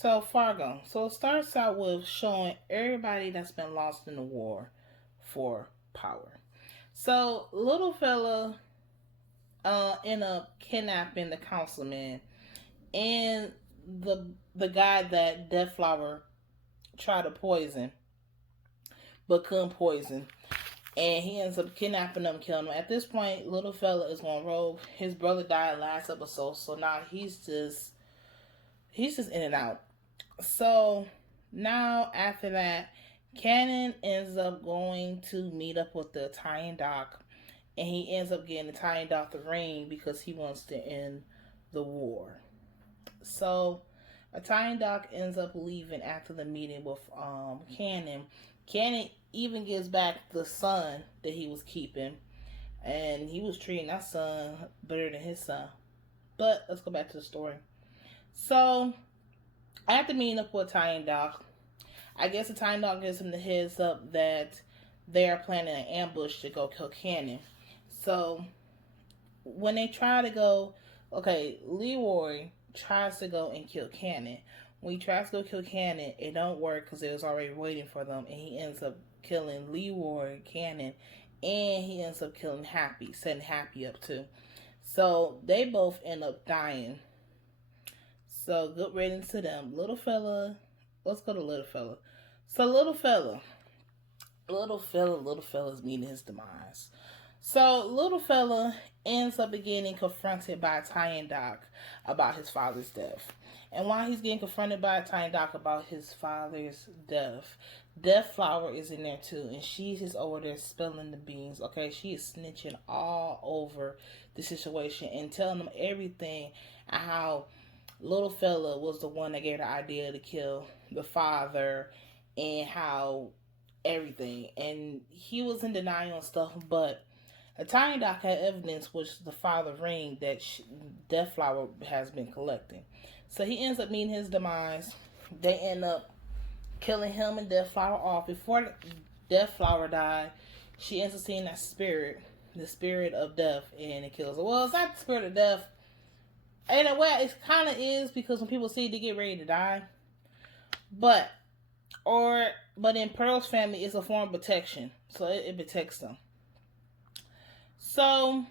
So Fargo. So it starts out with showing everybody that's been lost in the war for power. So little fella end up kidnapping the councilman and the guy that Deathflower tried to poison but couldn't poison. And he ends up kidnapping them, killing them. At this point, little fella is going rogue. His brother died last episode, so now he's just in and out. So now after that, Cannon ends up going to meet up with the Italian doc, and he ends up getting the Italian doc the ring because he wants to end the war. So Italian doc ends up leaving after the meeting with Cannon. Cannon even gives back the son that he was keeping, and he was treating that son better than his son. But let's go back to the story. So after meeting up with Italian doc, I guess Italian doc gives him the heads up that they are planning an ambush to go kill Cannon. So when they try to go, okay, Leroy tries to go and kill Cannon. When he tries to go kill Cannon, it don't work because it was already waiting for them, and he ends up killing Leroy, Cannon, and he ends up killing Happy, setting Happy up too. So they both end up dying. So good riddance to them. Little fella, let's go to little fella. So little fella's meeting his demise. So little fella ends up getting confronted by Italian doc about his father's death. And while he's getting confronted by Italian doc about his father's death, Deathflower is in there too, and she's just over there spilling the beans. Okay, she is snitching all over the situation and telling them everything, and how little fella was the one that gave the idea to kill the father, and how everything, and he was in denial and stuff, but Italian doc had evidence, which the father ring that Deathflower has been collecting. So he ends up meeting his demise. They end up killing him and Deathflower off. Before Deathflower died, she ends up seeing that spirit, the spirit of death, and it kills her. Well, it's not the spirit of death. In a way, it kind of is, because when people see it, they get ready to die. But in Pearl's family, it's a form of protection. So it protects them. So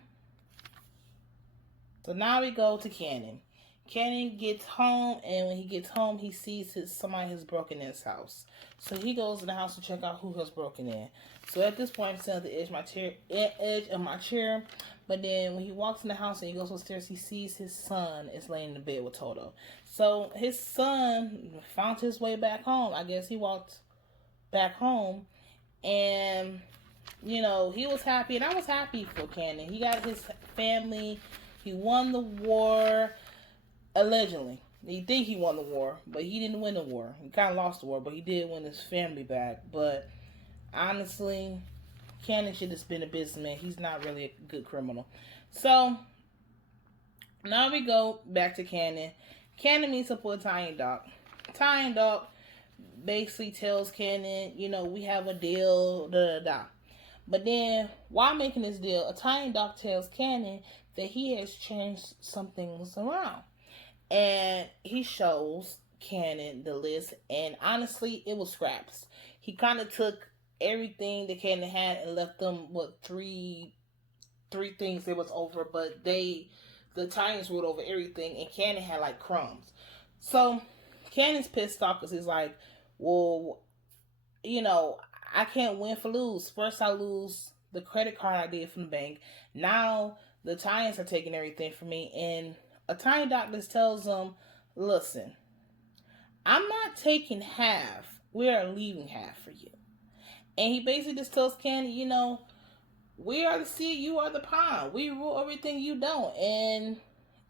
now we go to Cannon. Cannon gets home, and when he gets home, he sees somebody has broken in his house. So he goes to the house to check out who has broken in. So at this point, I'm sitting at the edge of my chair. But then when he walks in the house and he goes upstairs, he sees his son is laying in the bed with Toto. So his son found his way back home. I guess he walked back home, and he was happy, and I was happy for Cannon. He got his family. He won the war. Allegedly. He think he won the war, but he didn't win the war. He kind of lost the war, but he did win his family back. But honestly, Cannon should have been a businessman. He's not really a good criminal. So now we go back to Cannon. Cannon meets up with Italian doc. Italian doc basically tells Cannon, we have a deal, da da da. But then, while making this deal, Italian doc tells Cannon that he has changed some things around. And he shows Cannon the list, and honestly, it was scraps. He kind of took everything that Cannon had and left them with three things that was over, but the Italians ruled over everything, and Cannon had like crumbs. So Cannon's pissed off because he's like, well, I can't win for lose. First I lose the credit card I did from the bank. Now the Italians are taking everything from me, and Italian doctor tells them, listen, I'm not taking half. We are leaving half for you. And he basically just tells Cannon, we are the seed, you are the pond. We rule everything, you don't. And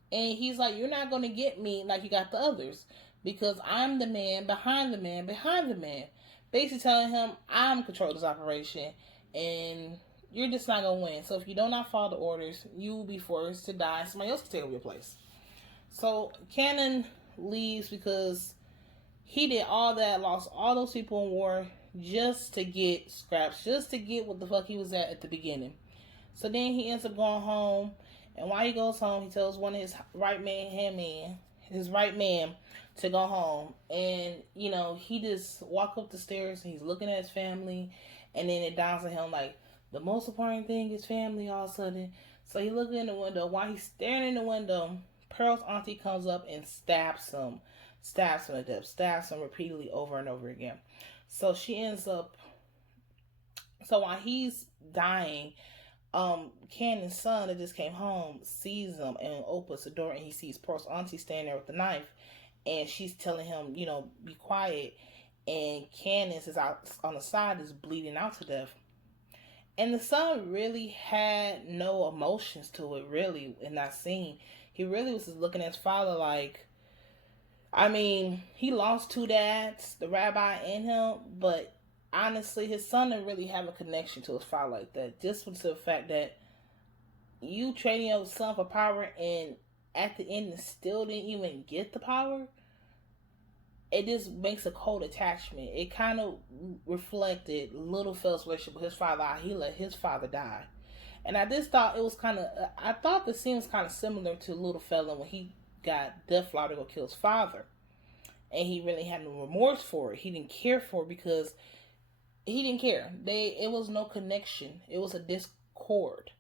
he's like, you're not going to get me like you got the others, because I'm the man behind the man behind the man. Basically telling him, I'm controlling this operation, and you're just not going to win. So if you do not follow the orders, you will be forced to die. Somebody else can take over your place. So Cannon leaves because he did all that, lost all those people in war just to get scraps, just to get what the fuck he was at the beginning. So then he ends up going home, and while he goes home, he tells one of his right hand man, his right man to go home. And, you know, he just walk up the stairs and he's looking at his family. And then it dawns on him like, the most important thing is family all of a sudden. So he looks in the window. While he's staring in the window, Pearl's auntie comes up and stabs him to death, stabs him repeatedly over and over again. So she ends up, so while he's dying, Cannon's son that just came home sees him and opens the door, and he sees Pearl's auntie standing there with the knife, and she's telling him, you know, be quiet. And Candace is out on the side, is bleeding out to death. And the son really had no emotions to it, really, in that scene. He really was just looking at his father like, I mean, he lost two dads, the rabbi and him, but honestly, his son didn't really have a connection to his father like that. Just with the fact that you trading your son for power, and at the end, still didn't even get the power. It just makes a cold attachment. It kind of reflected Little Phil's relationship with his father. He let his father die. And I just thought it was kind of, I thought the scene was kind of similar to Little Fella when he got Death Flower to go kill his father. And he really had no remorse for it. He didn't care for it because he didn't care. It was no connection. It was a discord.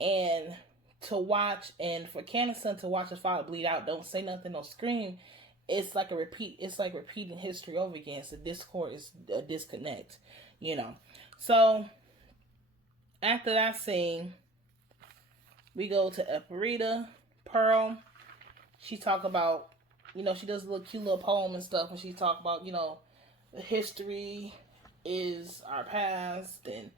And to watch, and for Cannon's son to watch his father bleed out, don't say nothing, don't scream, it's like a repeat. It's like repeating history over again. It's a discord. It's a disconnect, you know. So after that scene, we go to Ephrata. Pearl. She talk about, you know, she does a little cute little poem and stuff, and she talk about, you know, history is our past, and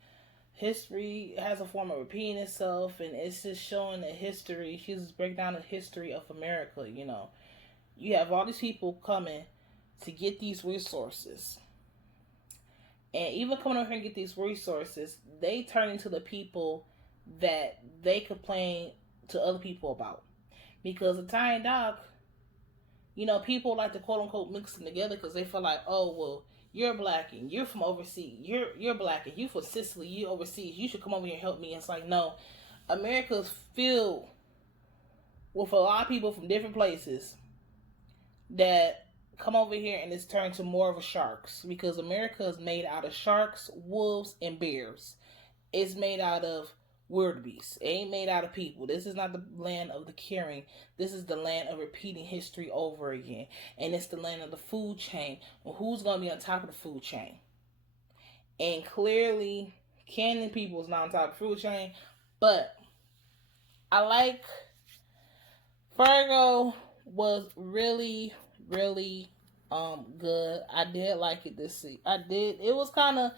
history has a form of repeating itself, and it's just showing the history. She's breaking down the history of America, you know. You have all these people coming to get these resources. And even coming over here and get these resources, they turn into the people that they complain to other people about. Because Italian Doc, you know, people like to quote unquote mix them together because they feel like, oh, well, you're black and you're from overseas. You're black and you from Sicily, you overseas. You should come over here and help me. And it's like, no, America's filled with a lot of people from different places that come over here, and it's turned to more of a sharks, because America is made out of sharks, wolves, and bears. It's made out of wildebeest. It ain't made out of people. This is not the land of the caring. This is the land of repeating history over again. And it's the land of the food chain. Well, who's going to be on top of the food chain? And clearly, Cannon people is not on top of the food chain. But I like Fargo was really, really good. I did like it this season. I did. It was kind of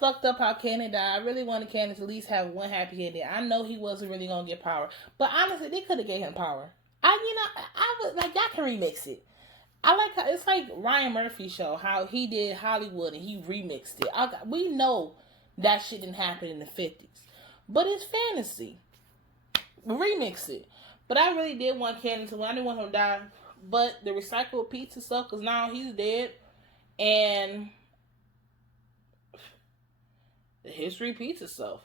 fucked up how Cannon died. I really wanted Cannon to at least have one happy ending. I know he wasn't really gonna get power, but honestly, they could have gave him power. I was like, y'all can remix it. I like how it's like Ryan Murphy's show, how he did Hollywood and he remixed it. We know that shit didn't happen in the 50s, but it's fantasy. Remix it. But I really did want Cannon to win. I didn't want him to die. But the recycled pizza stuff, because now he's dead. And the history repeats itself.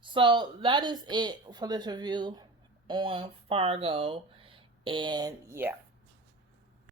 So that is it for this review on Fargo. And yeah.